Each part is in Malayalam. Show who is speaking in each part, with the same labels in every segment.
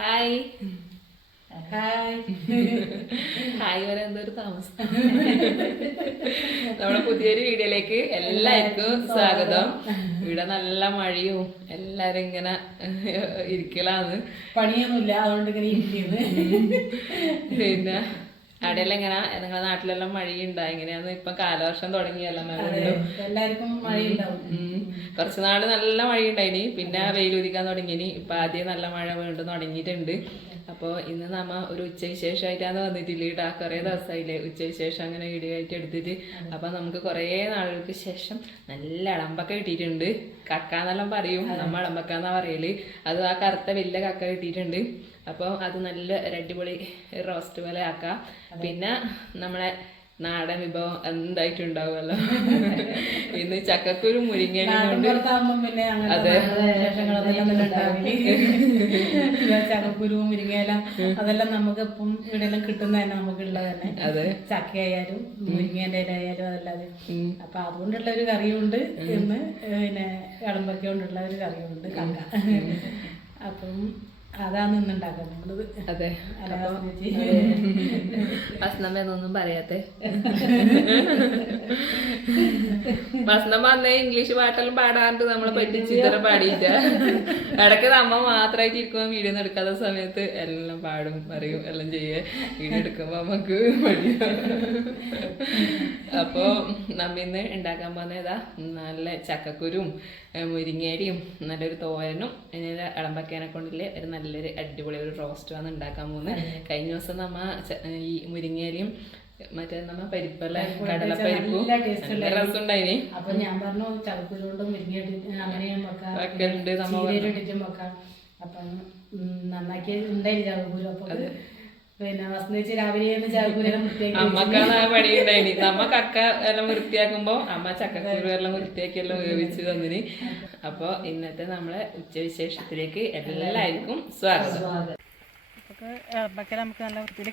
Speaker 1: ഹായ്
Speaker 2: ഹായ്
Speaker 1: ഹായ് വരെ എന്തൊരു താമസം. നമ്മുടെ പുതിയൊരു വീഡിയോയിലേക്ക് എല്ലാവർക്കും സ്വാഗതം. ഇവിടെ നല്ല മഴയും എല്ലാരും ഇങ്ങനെ ഇരിക്കലാന്ന്.
Speaker 2: പണിയൊന്നുമില്ല അതുകൊണ്ട് ഇങ്ങനെ ഇരിക്കുന്നു.
Speaker 1: പിന്നെ അവിടെയെല്ലാം ഇങ്ങനെ നിങ്ങളുടെ നാട്ടിലെല്ലാം മഴയുണ്ടോ? എങ്ങനെയാന്ന് ഇപ്പൊ കാലവർഷം തുടങ്ങിയല്ലോ
Speaker 2: എല്ലാവർക്കും.
Speaker 1: കുറച്ച് നാൾ നല്ല മഴയുണ്ടായിനി. പിന്നെ വെയിൽ ഉദിക്കാൻ തുടങ്ങിനി ഇപ്പൊ ആദ്യം നല്ല മഴ വീണ്ടും തുടങ്ങിയിട്ടുണ്ട്. അപ്പോൾ ഇന്ന് നമ്മ ഒരു ഉച്ചവിശേഷമായിട്ടാണ് വന്നിട്ടില്ല? കേട്ടാ കുറേ ദിവസമായില്ലേ ഉച്ചവിശേഷം അങ്ങനെ വീഡിയോ ആയിട്ട് എടുത്തിട്ട്. അപ്പൊ നമുക്ക് കുറേ നാളുകൾക്ക് ശേഷം നല്ല ഇളമ്പൊക്കെ കിട്ടിയിട്ടുണ്ട്. കക്ക എന്നെല്ലാം പറയും നമ്മ ഇളമ്പക്ക എന്നാ പറയൽ? അത് ആ കറുത്ത വലിയ കക്ക കിട്ടിയിട്ടുണ്ട്. അപ്പോൾ അത് നല്ല ഒരു അടിപൊളി റോസ്റ്റ് പോലെ ആക്കാം. പിന്നെ നമ്മളെ നാടൻ വിഭവം എന്തായിട്ടുണ്ടാവുമല്ലോ? ഇന്ന് ചക്കക്കുരു
Speaker 2: മുരിങ്ങ ഉണ്ടാവില്ല? ചക്കക്കുരുവും മുരിങ്ങയില അതെല്ലാം നമുക്ക് ഇപ്പം ഇവിടെയെല്ലാം കിട്ടുന്ന തന്നെ നമുക്ക് തന്നെ
Speaker 1: അതെ.
Speaker 2: ചക്കയായാലും മുരിങ്ങേന്റെ ഇലയായാലും അതല്ലാതെ. അപ്പൊ അതുകൊണ്ടുള്ള ഒരു കറിയുണ്ട് ഇന്ന് പിന്നെ കടമ്പൊക്കെ കൊണ്ടുള്ള ഒരു കറിയുണ്ട് കക്ക. അപ്പം അതാണ്
Speaker 1: അതെ. പറയാത്തെ. വന്നേ ഇംഗ്ലീഷ് പാട്ടെല്ലാം പാടാണ്ട് നമ്മളെ പറ്റിച്ച് ഇത്ര പാടിയിട്ട ഇടയ്ക്ക് നമ്മ മാത്രമായിട്ട് ഇരിക്കുമ്പോൾ വീഡിയോ എടുക്കാത്ത സമയത്ത് എല്ലാം പാടും പറയും എല്ലാം ചെയ്യേ. വീഡിയോ എടുക്കുമ്പോ നമുക്ക് മടിയാ. അപ്പോ നമ്മ ഇന്ന് ഉണ്ടാക്കാൻ പോകുന്നതാ നല്ല ചക്കക്കുരും മുരിങ്ങേരിയും നല്ലൊരു തോരനും പിന്നെ ഇളമ്പക്കാനെ കൊണ്ടില്ലേ ഒരു നല്ലൊരു അടിപൊളി ഒരു റോസ്റ്റാണ് ഉണ്ടാക്കാൻ പോകുന്നത്. കഴിഞ്ഞ ദിവസം നമ്മ ഈ മുരിങ്ങേരിയും മറ്റേ നമ്മ പരിപ്പല്ല കടലപ്പരിപ്പും രസമുണ്ടായിനി.
Speaker 2: അപ്പൊ ഞാൻ പറഞ്ഞു ചക്കക്കുരു കൊണ്ട് മുരിങ്ങിട്ട് അങ്ങനെയും വെക്കാം.
Speaker 1: വെക്കലുണ്ട് നമ്മ
Speaker 2: വെക്കാം. അപ്പം നന്നാക്കി ഉണ്ടായി ചക്കക്കുരു അപ്പൊ പിന്നെ രാവിലെ
Speaker 1: അമ്മക്കാണ് ആ പണി ഉണ്ടായിനി. നമ്മ കക്ക എല്ലാം വൃത്തിയാക്കുമ്പോ അമ്മ ചക്കക്കുരു എല്ലാം വൃത്തിയാക്കി എല്ലാം വേവിച്ച് തന്നിന്. അപ്പൊ ഇന്നത്തെ നമ്മളെ ഉച്ചവിശേഷത്തിലേക്ക് എല്ലാവർക്കും സ്വാഗതം.
Speaker 2: നമുക്ക് നല്ല വൃത്തിയിൽ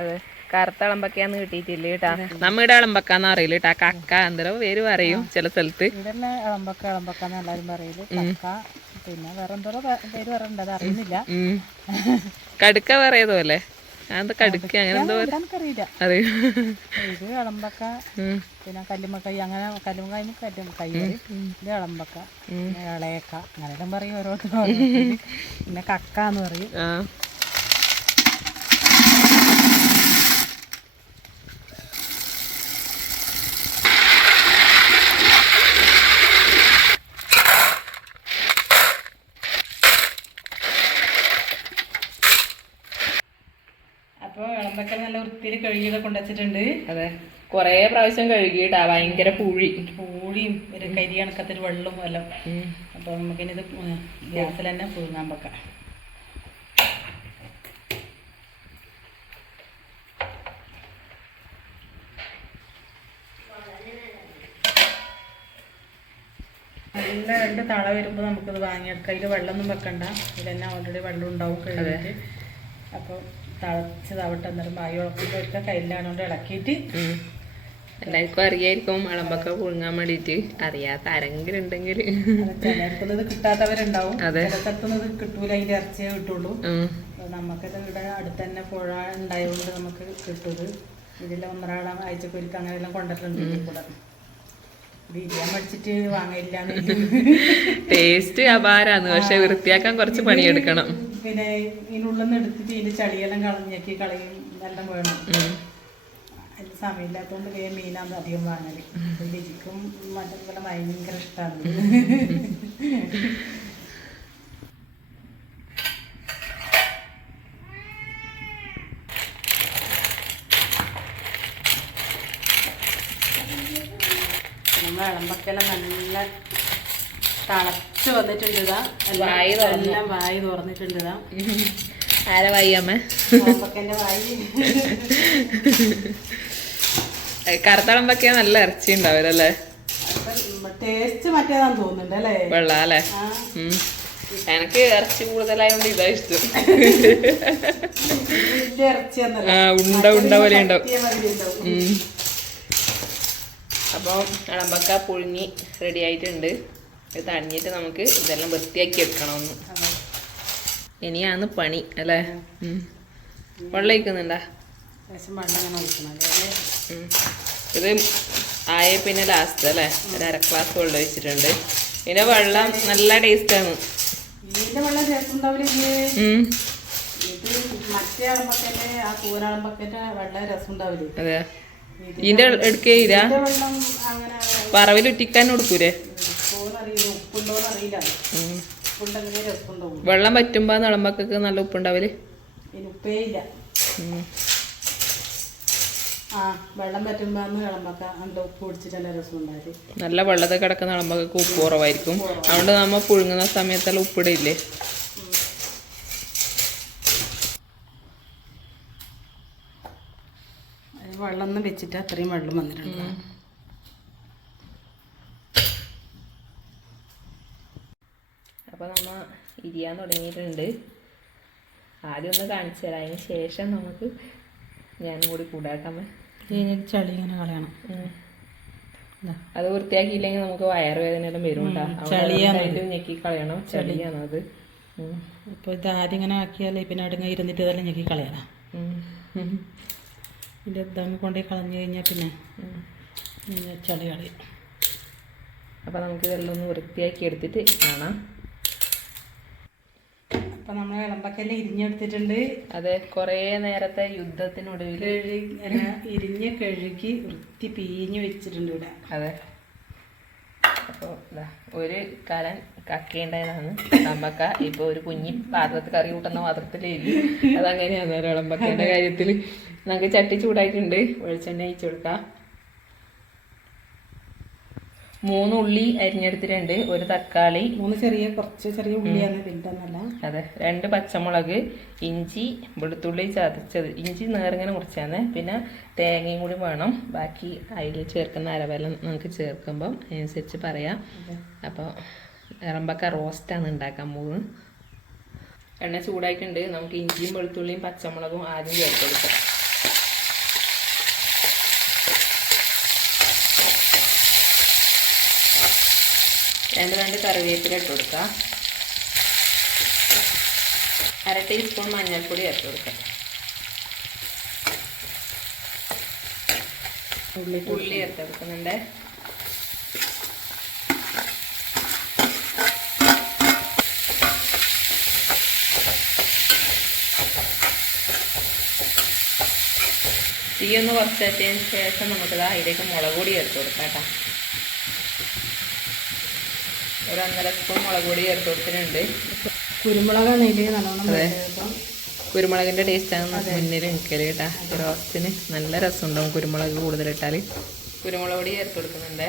Speaker 1: അതെ. കറുത്ത കിട്ടിയിട്ടില്ല കേട്ടാ നമ്മുടെ അളമ്പക്കാന്ന് അറിയില്ല കേട്ടാ കക്ക എന്തോ പേര് പറയും ചില സ്ഥലത്ത്.
Speaker 2: ഇതെല്ലാം അളമ്പക്ക അളമ്പക്കാന്ന് എല്ലാവരും പറയില്ല. കക്ക പിന്നെ വേറെ എന്തോ പേര് പറയണ്ടത് അറിയുന്നില്ല.
Speaker 1: കടുക്ക പറയതോ അല്ലേ അത് കടുക്ക? അങ്ങനെ എന്തോ
Speaker 2: എനിക്കറിയില്ല. ഇത് ഇളമ്പക്ക. പിന്നെ കല്ലുമ്മക്കായി അങ്ങനെ കല്ലുമ്മക്കായി കല്ലും പറയും ഇത് ഇളമ്പക്ക ഇളയക്ക. അങ്ങനെല്ലാം പറയും ഓരോരുത്തര്. പിന്നെ കക്ക എന്ന് പറയും
Speaker 1: ആ
Speaker 2: അപ്പോൾ ഇളമ്പക്ക നല്ല വൃത്തിയിൽ കഴുകിയൊക്കെ കൊണ്ടുവച്ചിട്ടുണ്ട്.
Speaker 1: അതെ. കൊറേ പ്രാവശ്യം കഴുകിയിട്ടാ. ഭയങ്കര പൂഴി.
Speaker 2: പൂഴിയും ഒരു കരി കണക്കത്തൊരു വെള്ളം എല്ലാം. അപ്പൊ നമുക്കിനിത് ഗ്യാസിൽ തന്നെ പുഴുങ്ങാൻ വെക്കാം. നല്ല രണ്ട് തള വരുമ്പോൾ നമുക്കിത് വാങ്ങിയെടുക്കാം. അതിൽ വെള്ളമൊന്നും വെക്കണ്ട. ഇതിൽ തന്നെ ഓൾറെഡി വെള്ളം ഉണ്ടാവും കഴിഞ്ഞിട്ട് അപ്പോൾ തിളച്ച് എന്നിട്ട് അന്നേരം വായു ഒരിക്കൽ കയ്യിലാണോണ്ട് ഇളക്കിയിട്ട്
Speaker 1: എല്ലാവർക്കും അറിയായിരിക്കും അളമ്പൊക്കെ പുഴുങ്ങാൻ വേണ്ടിയിട്ട്. അറിയാത്ത ആരെങ്കിലും ഉണ്ടെങ്കിൽ.
Speaker 2: കിട്ടാത്തവരുണ്ടാവും.
Speaker 1: അതെ.
Speaker 2: ചില കിട്ടൂല അതിന്റെ ഇറച്ചിയെ കിട്ടുള്ളൂ. നമുക്കത് ഇവിടെ അടുത്ത് തന്നെ പുഴ ഉണ്ടായതുകൊണ്ട് നമുക്ക് കിട്ടുന്നത് ഇതിൽ ഒന്നരാളം അങ്ങനെ എല്ലാം കൊണ്ടിട്ടുണ്ട് കൂടെ.
Speaker 1: ടേസ്റ്റ് അപാരാന്ന് പക്ഷെ വൃത്തിയാക്കാൻ കുറച്ച് പണിയെടുക്കണം.
Speaker 2: പിന്നെ ഇതിനുള്ളിൽ നിന്ന് എടുത്തിട്ട് ഇതിന്റെ ചളിയെല്ലാം കളഞ്ഞാക്കി കളയും എല്ലാം വേണം. അതിന് സമയമില്ലാത്തതുകൊണ്ട് വേഗം മീനാണ് അധികം വാങ്ങൽ രുചിക്കും മറ്റൊക്കെ ഭയങ്കര ഇഷ്ടമാണ് നമ്മൾ ഇളമ്പക്കെല്ലാം നല്ല തിളച്ച് വന്നിട്ടുണ്ട് ഇതാ
Speaker 1: വായി.
Speaker 2: എല്ലാം വായി തുറന്നിട്ടുണ്ട് ഇതാ
Speaker 1: ആരെ വയ്യമ്മ?
Speaker 2: ഇളമ്പക്കന്റെ വായി.
Speaker 1: കറുത്തളമ്പൊക്കെ നല്ല ഇറച്ചി ഉണ്ടാവൂലല്ലേ?
Speaker 2: ടേസ്റ്റ് മറ്റേതാന്ന് തോന്നുന്നുണ്ട് അല്ലേ?
Speaker 1: വെള്ള അല്ലേ എനിക്ക് ഇറച്ചി കൂടുതലായോണ്ട് ഇതാ ഇഷ്ടം. ആ ഉണ്ട ഉണ്ട പോലെ ഉണ്ടാവും.
Speaker 2: ഉണ്ടാവും.
Speaker 1: അളമ്പക്ക പുഴുങ്ങി റെഡി ആയിട്ടുണ്ട്. ഇത് തണിഞ്ഞിട്ട് നമുക്ക് ഇതെല്ലാം വൃത്തിയാക്കി എടുക്കണം ഒന്ന് ഇനിയാണ് പണി അല്ലേ? ഉം. വെള്ളം ഒഴിക്കുന്നുണ്ടാ?
Speaker 2: ലേശം വെള്ളം ഇങ്ങനെ ഒഴിക്കണം അതായത്
Speaker 1: ഉം. ഇത് ആയ പിന്നെ ലാസ്റ്റ് അല്ലേ? ഒരു അര ഗ്ലാസ് വെള്ളം ഒഴിച്ചിട്ടുണ്ട്. ഇതിന്റെ വെള്ളം നല്ല ടേസ്റ്റാണ്
Speaker 2: ഇതിന്റെ എടുക്കേ ഇതാ വെള്ളം അങ്ങനെ
Speaker 1: പറവിൽ ഉറ്റിക്കാൻ കൊടുക്കൂലേ? വെള്ളം പറ്റുമ്പോ നിളമ്പക്കൊക്കെ നല്ല ഉപ്പുണ്ടാവൽ?
Speaker 2: ഇനി ഉപ്പേ ഇല്ല ആ വെള്ളം അതിന്റെ ഉപ്പ് പിടിച്ചിട്ട് നല്ല
Speaker 1: നല്ല വെള്ളത്തിൽ കിടക്കുന്ന നിളമ്പക്കൊക്കെ ഉപ്പ് കുറവായിരിക്കും. അതുകൊണ്ട് നമ്മ പുഴുങ്ങുന്ന സമയത്തെല്ലാം ഉപ്പിടയില്ലേ
Speaker 2: വെള്ളം ഒന്നും വെച്ചിട്ട് അത്രയും വെള്ളം വന്നിട്ടുണ്ട്
Speaker 1: അപ്പോൾ നമ്മ ഇരിയാൻ തുടങ്ങിയിട്ടുണ്ട്. ആദ്യം ഒന്ന് കാണിച്ചു തരാം. അതിന് ശേഷം നമുക്ക് ഞാനും കൂടി
Speaker 2: കൂടാക്കാൻ ചളി ഇങ്ങനെ കളയണം.
Speaker 1: അത് വൃത്തിയാക്കിയില്ലെങ്കിൽ നമുക്ക് വയറുവേദനയെല്ലാം വരും ഞെക്കി കളയണം. ചളിയാണ് അത്. ഉം.
Speaker 2: അപ്പോൾ ഇത് ആദ്യം ഇങ്ങനെ ആക്കിയാൽ പിന്നെ അവിടെ ഇരുന്നിട്ട് ഇതെല്ലാം ഞെക്കി കളയണം
Speaker 1: ഇതിന്റെ.
Speaker 2: ഇതിന്റെ ദം കൊണ്ടുപോയി കളഞ്ഞു കഴിഞ്ഞാൽ പിന്നെ. ചളി കളയും.
Speaker 1: അപ്പോൾ നമുക്ക് ഇതെല്ലാം ഒന്ന് വൃത്തിയാക്കി എടുത്തിട്ട് കാണാം.
Speaker 2: അപ്പോൾ നമ്മൾ വിളമ്പക്കെല്ലാം ഇരിഞ്ഞെടുത്തിട്ടുണ്ട്.
Speaker 1: അതെ കൊറേ നേരത്തെ യുദ്ധത്തിനൊടുവിൽ
Speaker 2: ഇരിഞ്ഞ് കഴുകി വൃത്തി പീഞ്ഞു വെച്ചിട്ടുണ്ട് ഇവിടെ.
Speaker 1: അതെ. അപ്പോൾ ഒരു കലൻ കക്കേണ്ടതാണ് നമ്മക്ക ഇപ്പൊ ഒരു കുഞ്ഞി പാത്രത്തിൽ കറി കൂട്ടുന്ന പാത്രത്തിലേക്ക് അതങ്ങനെയാണ് ഒരളമ്പക്കേന്റെ കാര്യത്തിൽ നമുക്ക് ചട്ടി ചൂടായിട്ടുണ്ട്. വെളിച്ചെണ്ണ അയച്ചു കൊടുക്കാം. മൂന്ന് ഉള്ളി അരിഞ്ഞെടുത്തിട്ടുണ്ട് ഒരു തക്കാളി.
Speaker 2: മൂന്ന് ചെറിയ കുറച്ച് ചെറിയ ഉള്ളിയാണ് വലുതൊന്നല്ല
Speaker 1: അതെ രണ്ട് പച്ചമുളക് ഇഞ്ചി വെളുത്തുള്ളി ചതച്ചത്. ഇഞ്ചി നേരിങ്ങനെ മുറിച്ചാണ്. പിന്നെ തേങ്ങയും കൂടി വേണം. ബാക്കി അതിൽ ചേർക്കുന്ന അരവെല്ലാം നമുക്ക് ചേർക്കുമ്പം അതിനനുസരിച്ച് പറയാം. അപ്പോൾ ഇറമ്പക്ക റോസ്റ്റാണ് ഉണ്ടാക്കാൻ പോകുന്നത്. എണ്ണ ചൂടായിട്ടുണ്ട്. നമുക്ക് ഇഞ്ചിയും വെളുത്തുള്ളിയും പച്ചമുളകും ആദ്യം ചേർത്ത് കൊടുക്കാം. രണ്ട് രണ്ട് കറിവേപ്പില ഇട്ട് കൊടുക്കാം അര ടീസ്പൂൺ മഞ്ഞൾപ്പൊടി ഇട്ട് കൊടുക്കുക.
Speaker 2: ഉള്ളി
Speaker 1: ഉള്ളി ചേർത്ത് കൊടുക്കുന്നുണ്ട്. തീ ഒന്ന് കുറച്ചതിന് ശേഷം നമുക്കിതാ ഇതിലേക്ക് മുളക് പൊടി ചേർത്ത് കൊടുക്കാം കേട്ടോ. ഒരു ഒന്നര സ്പൂൺ മുളക് പൊടി ചേർത്ത് കൊടുത്തിട്ടുണ്ട്.
Speaker 2: കുരുമുളകാണ് ഇതിൽ നല്ലോണം
Speaker 1: അതെ.
Speaker 2: വേണ്ടത്.
Speaker 1: കുരുമുളകിന്റെ ടേസ്റ്റാണ് മുന്നിൽ നിൽക്കൽ കേട്ടാ. റോസ്റ്റിന് നല്ല രസമുണ്ടാവും കുരുമുളക് കൂടുതലിട്ടാൽ കുരുമുളക് പൊടി ചേർത്ത് കൊടുക്കുന്നുണ്ട്.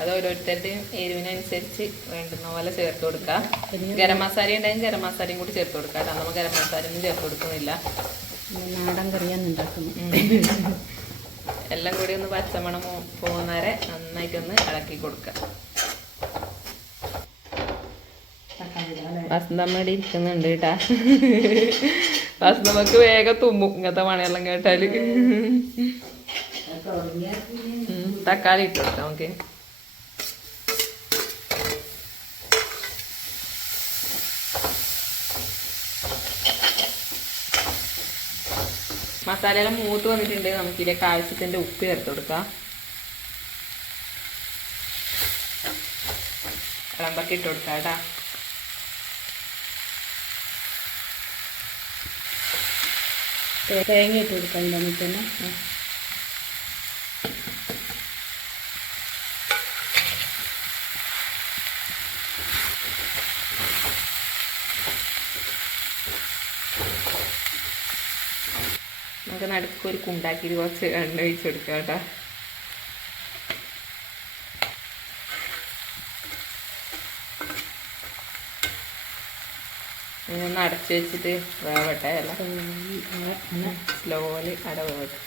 Speaker 1: അത് ഓരോരുത്തരുടെയും എരിവിനനുസരിച്ച് വേണ്ടുന്ന പോലെ ചേർത്ത് കൊടുക്കുക ഗരം മസാല ഉണ്ടെങ്കിൽ ഗരം മസാലയും കൂടി ചേർത്ത് കൊടുക്കാം കേട്ടോ. നമ്മൾ ഗരം മസാല ഒന്നും ചേർത്ത് കൊടുക്കുന്നില്ല.
Speaker 2: നാടൻ കറിയാണ്
Speaker 1: എല്ലാം കൂടി ഒന്ന് പച്ചമണം പോകുന്നവരെ നന്നായിട്ടൊന്ന് ഇളക്കി കൊടുക്കുക വസന്തമ്മയുടെ ഇരിക്കുന്നുണ്ട് കേട്ടാ. വസന്തമ്മക്ക് വേഗം തുമ്മും ഇങ്ങനത്തെ പണിയെല്ലാം കേട്ടാൽ. തക്കാളി ഇട്ട് കൊടുക്കാം നമുക്ക്. മസാലയെല്ലാം മൂത്ത് വന്നിട്ടുണ്ട്. നമുക്ക് ഇതിലേക്ക് ആവശ്യത്തിന്റെ ഉപ്പ് ചേർത്ത് കൊടുക്കാം. ഇളമ്പൊക്കെ ഇട്ട്
Speaker 2: തേങ്ങ ഇട്ട് കൊടുക്കാം
Speaker 1: നമുക്ക് നടുക്ക് ഒരു കുണ്ടാക്കി കുറച്ച് എണ്ണ ഒഴിച്ച് കൊടുക്കാം കേട്ടോ. ഒന്ന് അടച്ചു വെച്ചിട്ട് വേവട്ടെ അല്ല? സ്ലോലി അട വേവട്ടെ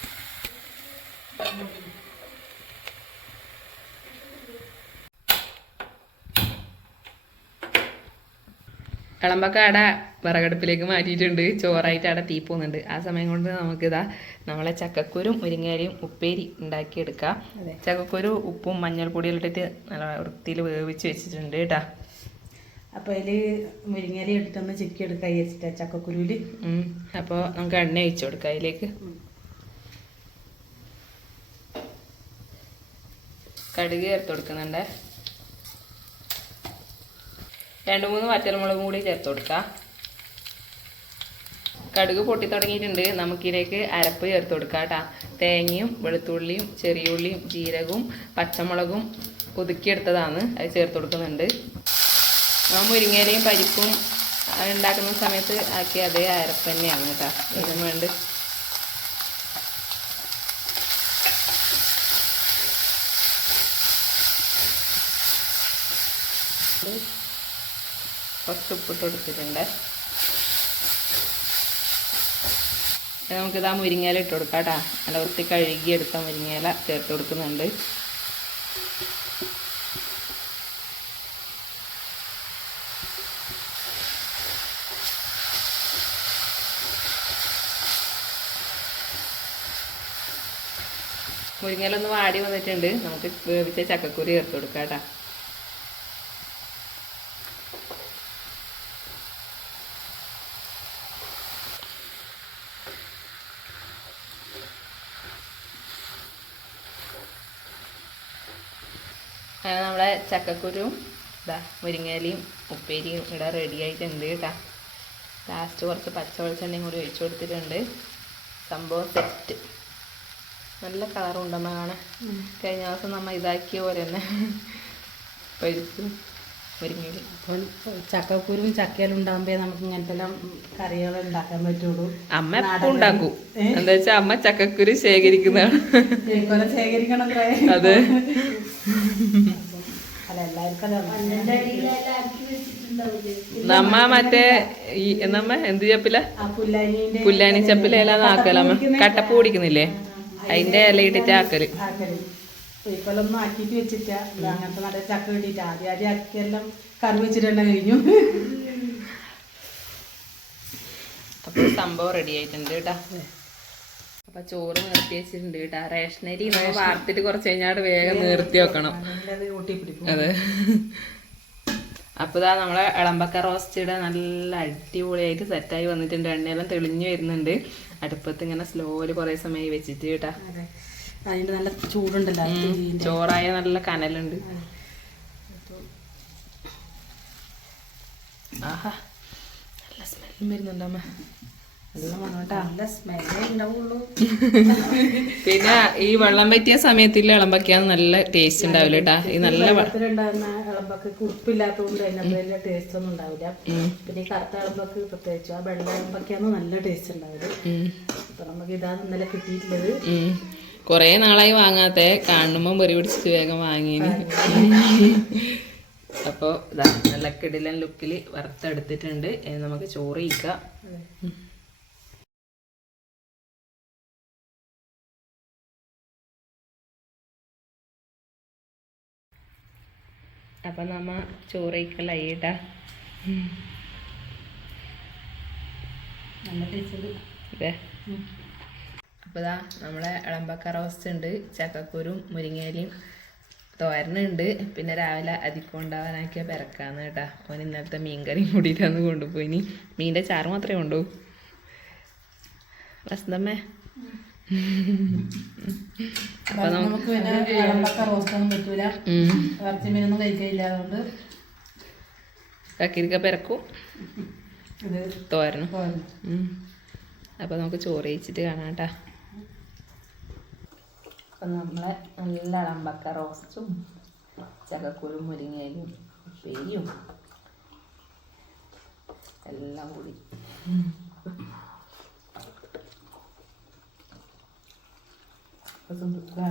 Speaker 1: കളമ്പൊക്കെ അട വിറകടുപ്പിലേക്ക് മാറ്റിയിട്ടുണ്ട്. ചോറായിട്ട് അട തീ പോകുന്നുണ്ട്. ആ സമയം കൊണ്ട് നമുക്കിതാ നമ്മളെ ചക്കക്കുരും മുരിങ്ങേരിയും ഉപ്പേരി ഉണ്ടാക്കിയെടുക്കാം. ചക്കക്കുരു ഉപ്പും മഞ്ഞൾപ്പൊടിയും ഇട്ടിട്ട് നല്ല വൃത്തിയിൽ വേവിച്ച് വെച്ചിട്ടുണ്ട് കേട്ടാ.
Speaker 2: അപ്പോൾ അതിൽ മുരിങ്ങല എടുത്തൊന്ന് ചിക്കി എടുക്കുക വിചാരിച്ചിട്ട് ചക്കക്കുരുവിൽ.
Speaker 1: അപ്പോൾ നമുക്ക് എണ്ണ ഒഴിച്ചു കൊടുക്കാം അതിലേക്ക്. കടുക് ചേർത്ത് കൊടുക്കുന്നുണ്ട്. രണ്ട് മൂന്ന് വറ്റൽമുളകും കൂടി ചേർത്ത് കൊടുക്കാം. കടുക് പൊട്ടി തുടങ്ങിയിട്ടുണ്ട്. നമുക്കിതിലേക്ക് അരപ്പ് ചേർത്ത് കൊടുക്കാം കേട്ടോ. തേങ്ങയും വെളുത്തുള്ളിയും ചെറിയുള്ളിയും ജീരകവും പച്ചമുളകും ഒതുക്കിയെടുത്തതാണ്. അത് ചേർത്ത് കൊടുക്കുന്നുണ്ട്. ആ മുരിങ്ങയിലയും പരിപ്പും ഉണ്ടാക്കുന്ന സമയത്ത് ആക്കിയ അതേ അരപ്പ് തന്നെയാണ് കേട്ടോ. ഇതും വേണ്ട. കുറച്ച് ഉപ്പിട്ട് കൊടുത്തിട്ടുണ്ട്. നമുക്കിത് ആ മുരിങ്ങയില ഇട്ട് കൊടുക്കാം കേട്ടോ. നല്ല വൃത്തി കഴുകിയെടുത്ത മുരിങ്ങയില ചേർത്ത് കൊടുക്കുന്നുണ്ട്. മുരിങ്ങയില ഒന്ന് വാടി വന്നിട്ടുണ്ട്. നമുക്ക് വേവിച്ച ചക്കക്കുരി ചേർത്ത് കൊടുക്കാം കേട്ടോ. അങ്ങനെ നമ്മളെ ചക്കക്കുരും ഇതാ മുരിങ്ങയിലയും ഉപ്പേരിയും ഇവിടെ റെഡി ആയിട്ടുണ്ട് കേട്ടോ. ലാസ്റ്റ് കുറച്ച് പച്ച വെളിച്ചെണ്ണയും കൂടി ഒഴിച്ചു കൊടുത്തിട്ടുണ്ട്. സംഭവം സെറ്റ് നല്ല കളറുണ്ടമ്മ കാണാൻ കഴിഞ്ഞ ദിവസം നമ്മ ഇതാക്കിയ പോലെ തന്നെ പരിപ്പും മുരിങ്ങയിലും.
Speaker 2: അപ്പോൾ ചക്കക്കുരും ചക്കയിലും ഉണ്ടാകുമ്പോൾ നമുക്ക് ഇങ്ങനത്തെ എല്ലാം കറികൾ ഉണ്ടാക്കാൻ പറ്റുള്ളൂ.
Speaker 1: അമ്മ എപ്പോ ഉണ്ടാക്കും. എന്താ വെച്ചാൽ അമ്മ ചക്കക്കുരു ശേഖരിക്കുന്നതാണ്.
Speaker 2: ശേഖരിക്കണം.
Speaker 1: അതെ. നമ്മ മറ്റേ ഈ നമ്മ എന്ത് ചപ്പില? പുല്ലാനി ചപ്പില ഇല ആക്കലമ്മ കട്ടപ്പ് കുടിക്കുന്നില്ലേ അതിന്റെ ഇല ഇട്ടിട്ട് ആക്കൽ.
Speaker 2: ആക്കൽ. ആക്കിട്ട് ആക്കിയിട്ട് വെച്ചിട്ടാ. അങ്ങനത്തെ നല്ല ചക്ക കിട്ടിയിട്ട് ആദ്യം ആദ്യം ആക്കിയെല്ലാം കറി വെച്ചിട്ട് തന്നെ കഴിഞ്ഞു
Speaker 1: സംഭവം റെഡി ആയിട്ടുണ്ട് കേട്ടാ. അപ്പൊ ചോറ് നിർത്തി വെച്ചിട്ടുണ്ട് കേട്ടാ. റേഷനരി വാർത്തിട്ട് കുറച്ച് കഴിഞ്ഞാൽ വേഗം നിർത്തി വെക്കണം. അതെ. അപ്പൊ ഇതാ നമ്മളെ ഇളമ്പക്ക റോസ്റ്റിയുടെ നല്ല അടിപൊളിയായിട്ട് സെറ്റായി വന്നിട്ടുണ്ട്. എണ്ണയെല്ലാം തെളിഞ്ഞു വരുന്നുണ്ട്. അടുപ്പത്ത് ഇങ്ങനെ സ്ലോയിൽ കുറേ സമയം വെച്ചിട്ട് കേട്ടാ.
Speaker 2: അതെ. അതിന്റെ നല്ല ചൂടുണ്ടല്ലോ
Speaker 1: ചോറായ നല്ല കനലുണ്ട്. ആഹാ. നല്ല സ്മെല്ലും വരുന്നുണ്ട് പിന്നെ ഈ വെള്ളം പറ്റിയ സമയത്തിൽ ഇളമ്പക്കാന്ന് നല്ല ടേസ്റ്റ് ഉണ്ടാവില്ല കേട്ടാ ഈ നല്ല
Speaker 2: ഇളമ്പക്ക് ഉപ്പില്ലാത്തതുകൊണ്ട് അതിനകത്ത് വലിയ ടേസ്റ്റ് ഒന്നും ഉണ്ടാവില്ല. പിന്നെ ഈ കറുത്ത ഇളമ്പക്ക് പ്രത്യേകിച്ച് ആ വെള്ള ഇളമ്പക്കാന്ന് നല്ല ടേസ്റ്റ് ഉണ്ടാവില്ല. അപ്പൊ നമുക്ക് ഇതാണ് ഇന്നലെ കിട്ടിയിട്ടുള്ളത്.
Speaker 1: കൊറേ നാളായി വാങ്ങാത്ത. കാണുമ്പോ വെറി പിടിച്ചിട്ട് വേഗം വാങ്ങിന്. അപ്പൊ ഇതാ നല്ല കിടിലൻ ലുക്കിൽ വറുത്തെടുത്തിട്ടുണ്ട്. നമുക്ക് ചോറ് കഴിക്കാം. അപ്പൊ നമ്മ ചോറയ്ക്കലായി കേട്ടാ. അപ്പോൾ ഇതാ നമ്മളെ ഇളമ്പക്ക റോസ്റ്റ് ഉണ്ട് ചക്കക്കുരും മുരിങ്ങയിലയും തോരനുണ്ട്. പിന്നെ രാവിലെ അധികം ഉണ്ടാവാനാക്കിയ പെരക്കാന്ന് കേട്ടാ. ഓൻ ഇന്നലത്തെ മീൻകറിയും കൂടിയിട്ടാന്ന് കൊണ്ടുപോയിനി മീന്റെ ചാറ് മാത്രമേ കൊണ്ടുപോകൂ വസന്തമ്മേ.
Speaker 2: നമുക്ക് പിന്നെ ഇളമ്പക്ക റോസ്റ്റ് ഒന്നും പറ്റൂല. ഇറച്ചി മീനൊന്നും കഴിക്കില്ല അതുകൊണ്ട്
Speaker 1: കക്കിരിക്ക പെരക്കും.
Speaker 2: ഇത്
Speaker 1: തോരനും. അപ്പോൾ നമുക്ക് ചോറ് കഴിച്ചിട്ട് കാണാം കേട്ടാ. അപ്പം നമ്മളെ നല്ല ഇളമ്പക്ക റോസ്റ്റും ചക്കക്കുരും മുരിങ്ങയിലും ഉപ്പേരിയും എല്ലാം കൂടി.
Speaker 2: അതും ഇതാ.